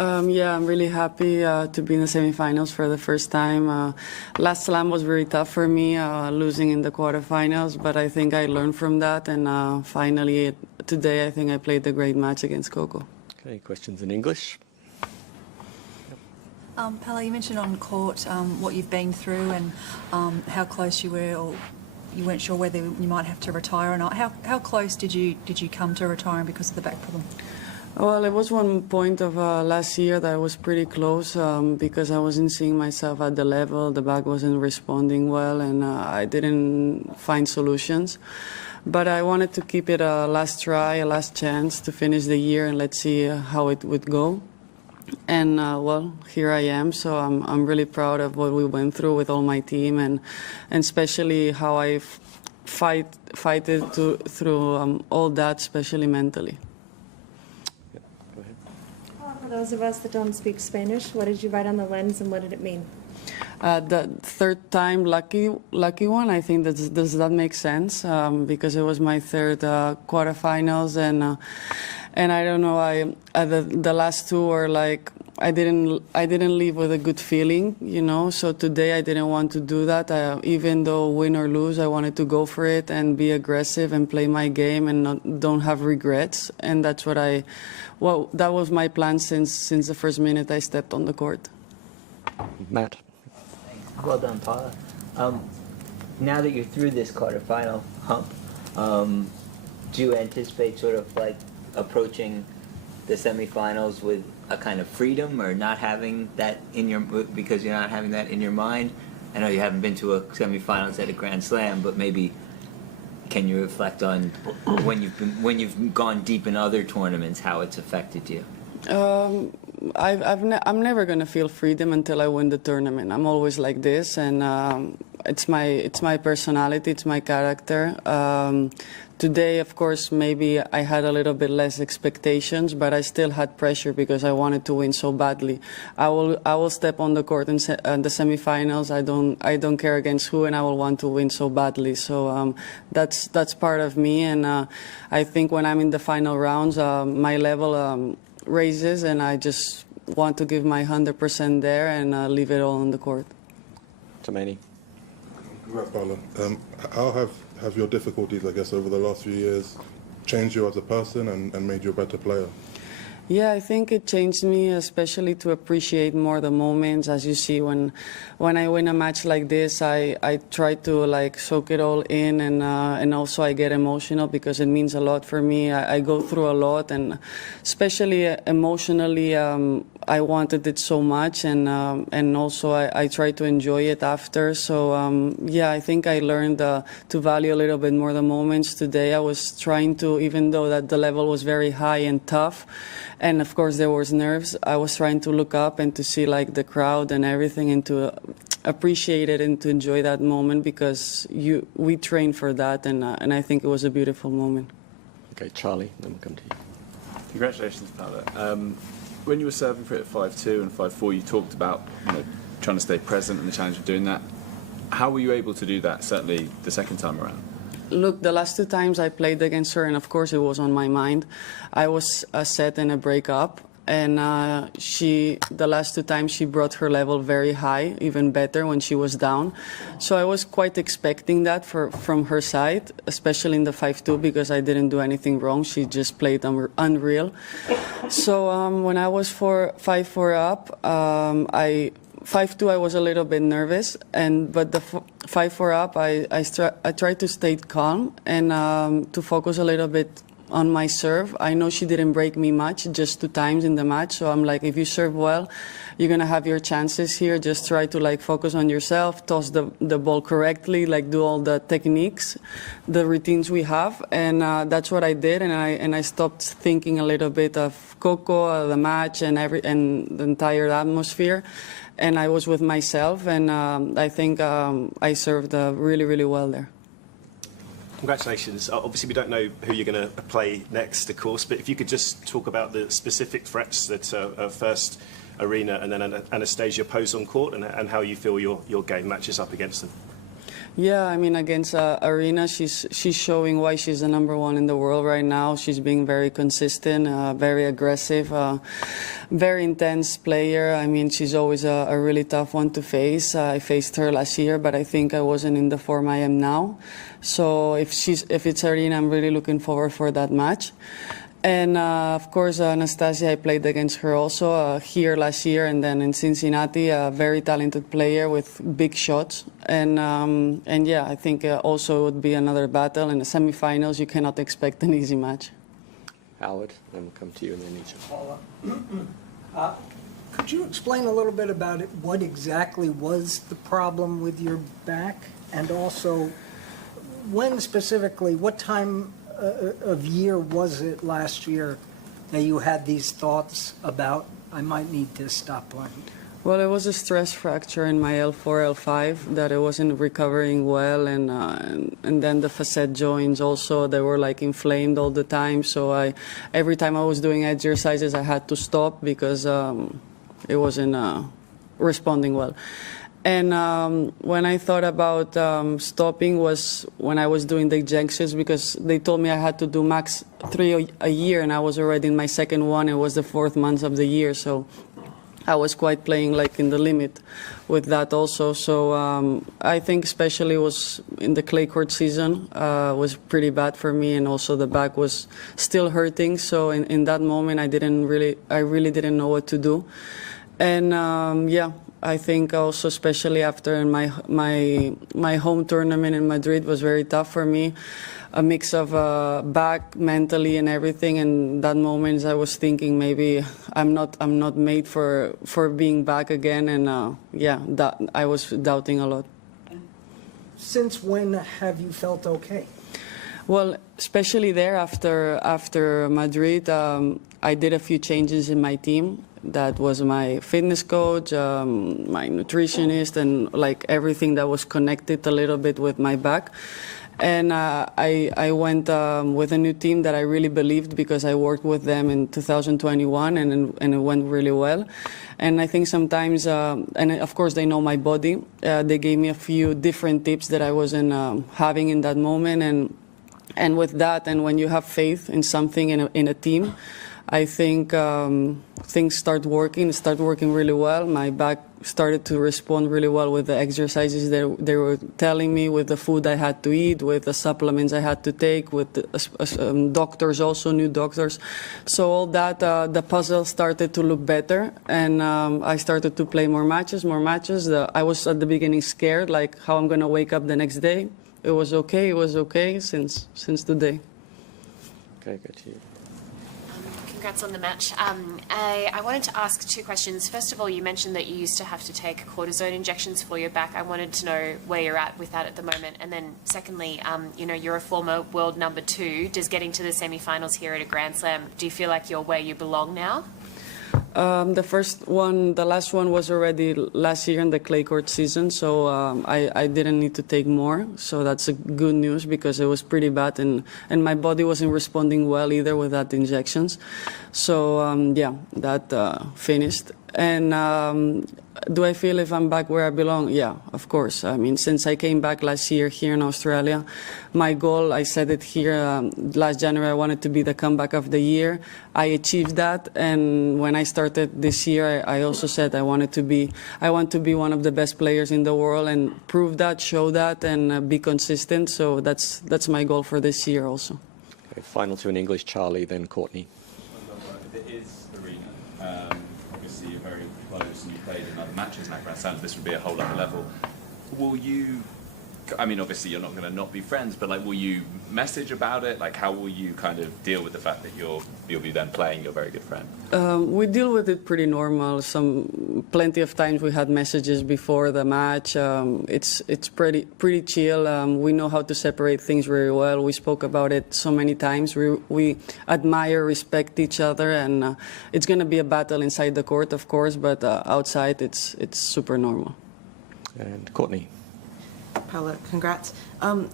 Yeah, I'm really happy to be in the semifinals for the first time. Last slam was very tough for me, losing in the quarterfinals, but I think I learned from that, and finally today I think I played a great match against Coco. Okay, questions in English? Paula, you mentioned on court what you've been through and how close you were, or you weren't sure whether you might have to retire or not. How close did you come to retiring because of the back problem? Well, it was one point of last year that I was pretty close because I wasn't seeing myself at the level. The back wasn't responding well, and I didn't find solutions. But I wanted to keep it a last try, a last chance to finish the year, and let's see how it would go. And well, here I am. So I'm really proud of what we went through with all my team, and especially how I fighted through all that, especially mentally. For those of us that don't speak Spanish, what did you write on the lens and what did it mean? The third time lucky one, I think does that make sense? Because it was my third quarterfinals, and I don't know, the last two were like, I didn't leave with a good feeling, you know. So today I didn't want to do that. Even though win or lose, I wanted to go for it and be aggressive and play my game and don't have regrets. And that's what that was my plan since the first minute I stepped on the court. Matt. Well done, Paula. Now that you're through this quarterfinal hump, do you anticipate sort of like approaching the semifinals with a kind of freedom, or not having that in your, because you're not having that in your mind? I know you haven't been to a semifinals at a Grand Slam, but maybe can you reflect on when you've gone deep in other tournaments, how it's affected you? I'm never gonna feel freedom until I win the tournament. I'm always like this, and it's my personality, it's my character. Today, of course, maybe I had a little bit less expectations, but I still had pressure because I wanted to win so badly. I will step on the court in the semifinals. I don't care against who, and I will want to win so badly. So that's part of me, and I think when I'm in the final rounds, my level raises, and I just want to give my 100% there and leave it all on the court. Tomani. Congrats, Paula. How have your difficulties, I guess, over the last few years changed you as a person and made you a better player? Yeah, I think it changed me, especially to appreciate more the moments. As you see, when I win a match like this, I try to like soak it all in, and also I get emotional because it means a lot for me. I go through a lot, and especially emotionally, I wanted it so much, and also I try to enjoy it after. So yeah, I think I learned to value a little bit more the moments. Today I was trying to, even though that the level was very high and tough, and of course there was nerves, I was trying to look up and to see like the crowd and everything, and to appreciate it and to enjoy that moment, because we train for that, and I think it was a beautiful moment. Okay, Charlie, then we'll come to you. Congratulations, Paula. When you were serving for it at 5-2 and 5-4, you talked about trying to stay present and the challenge of doing that. How were you able to do that, certainly the second time around? Look, the last two times I played against her, and of course it was on my mind, I was a set and a break up. And the last two times she brought her level very high, even better when she was down. So I was quite expecting that from her side, especially in the 5-2, because I didn't do anything wrong. She just played unreal. So when I was 5-4 up, 5-2 I was a little bit nervous, but the 5-4 up I tried to stay calm and to focus a little bit on my serve. I know she didn't break me much, just 2 times in the match. So I'm like, if you serve well, you're gonna have your chances here. Just try to like focus on yourself, toss the ball correctly, like do all the techniques, the routines we have, and that's what I did. And I stopped thinking a little bit of Coco, the match, and the entire atmosphere. And I was with myself, and I think I served really, really well there. Congratulations. Obviously, we don't know who you're going to play next, of course, but if you could just talk about the specific threats that first Arena and then Anastasia pose on court, and how you feel your game matches up against them. Yeah, I mean, against Arena, she's showing why she's the #1 in the world right now. She's being very consistent, very aggressive, very intense player. I mean, she's always a really tough one to face. I faced her last year, but I think I wasn't in the form I am now. So if it's Arena, I'm really looking forward for that match. And of course, Anastasia, I played against her also here last year, and then in Cincinnati, a very talented player with big shots. And yeah, I think also it would be another battle. In the semifinals, you cannot expect an easy match. Howard, then we'll come to you and then each. Paula, could you explain a little bit about it? What exactly was the problem with your back, and also when specifically, what time of year was it last year that you had these thoughts about, I might need to stop playing? Well, it was a stress fracture in my L4, L5 that I wasn't recovering well, and then the facet joints also, they were like inflamed all the time. So every time I was doing exercises, I had to stop because it wasn't responding well. And when I thought about stopping was when I was doing the injections, because they told me I had to do max 3 a year, and I was already in my second one. It was the 4th month of the year, so I was quite playing like in the limit with that also. So I think especially was in the clay court season was pretty bad for me, and also the back was still hurting. So in that moment, I really didn't know what to do. And yeah, I think also especially after my home tournament in Madrid was very tough for me. A mix of back, mentally, and everything. And that moment, I was thinking maybe I'm not made for being back again. And yeah, I was doubting a lot. Since when have you felt okay? Well, especially there after Madrid, I did a few changes in my team. That was my fitness coach, my nutritionist, and like everything that was connected a little bit with my back. And I went with a new team that I really believed, because I worked with them in 2021, and it went really well. And I think sometimes, and of course they know my body, they gave me a few different tips that I wasn't having in that moment. And with that, and when you have faith in something in a team, I think things start working really well. My back started to respond really well with the exercises they were telling me, with the food I had to eat, with the supplements I had to take, with the doctors, also new doctors. So all that, the puzzle started to look better, and I started to play more matches. I was at the beginning scared, like how I'm going to wake up the next day. It was okay since today. Okay, good to you. Congrats on the match. I wanted to ask 2 questions. First of all, you mentioned that you used to have to take cortisone injections for your back. I wanted to know where you're at with that at the moment. And then secondly, you know, you're a former world #2. Does getting to the semi-finals here at a Grand Slam, do you feel like you're where you belong now? The last one was already last year in the clay court season, so I didn't need to take more. So that's a good news, because it was pretty bad, and my body wasn't responding well either with that injections. So yeah, that finished. And do I feel if I'm back where I belong? Yeah, of course. I mean, since I came back last year here in Australia, my goal, I said it here last January, I wanted to be the comeback of the year. I achieved that, and when I started this year, I also said I want to be one of the best players in the world, and prove that, show that, and be consistent. So that's my goal for this year also. Okay, final 2 in English, Charlie, then Courtney. It is Arena. Obviously, you're very close, and you played in other matches in that Grand Slam. This would be a whole other level. Will you? I mean, obviously, you're not going to not be friends, but like, will you message about it? Like, how will you kind of deal with the fact that you'll be then playing your very good friend? We deal with it pretty normal. Plenty of times we had messages before the match. It's pretty chill. We know how to separate things very well. We spoke about it so many times. We admire, respect each other, and it's going to be a battle inside the court, of course, but outside it's super normal. And Courtney. Paula, congrats.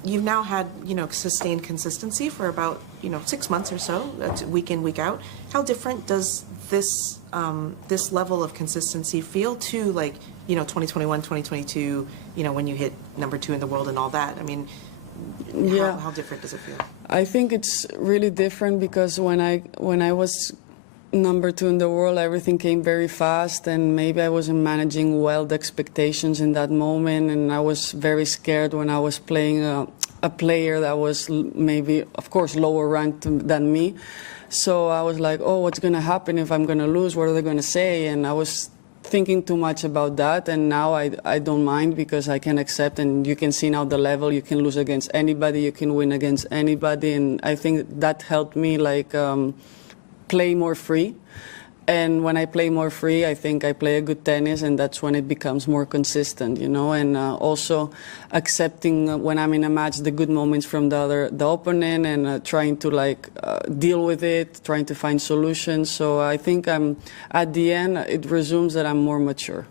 You've now had, sustained consistency for about, 6 months or so, week in, week out. How different does this level of consistency feel to, 2021, 2022, when you hit number 2 in the world and all that. I mean, Yeah. how different does it feel? I think it's really different because when I was number 2 in the world, everything came very fast, and maybe I wasn't managing well the expectations in that moment, and I was very scared when I was playing a player that was maybe, of course, lower ranked than me. So I was like, oh, what's going to happen if I'm going to lose? What are they going to say? And I was thinking too much about that, and now I don't mind because I can accept, and you can see now the level. You can lose against anybody, you can win against anybody, and I think that helped me like play more free. And when I play more free, I think I play a good tennis, and that's when it becomes more consistent, you know. And also accepting when I'm in a match the good moments from the opponent, and trying to like deal with it, trying to find solutions. So I think at the end it resumes that I'm more mature.